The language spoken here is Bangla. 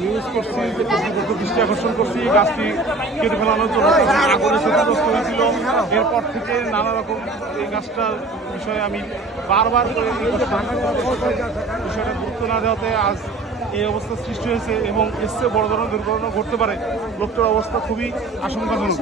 নিউজ করছি দৃষ্টি আকর্ষণ করছি এই গাছটি কেটে ফেলানোর জন্য আগুনে ক্ষতিগ্রস্ত হয়েছিল। এরপর থেকে নানা রকম এই গাছটার বিষয়ে আমি বারবার করে বিষয়টা গুরুত্ব না দেওয়াতে আজ এই অবস্থা সৃষ্টি হয়েছে এবং এর চেয়ে বড় ধরনের দুর্ঘটনা ঘটতে পারে। লোকটার অবস্থা খুবই আশঙ্কাজনক।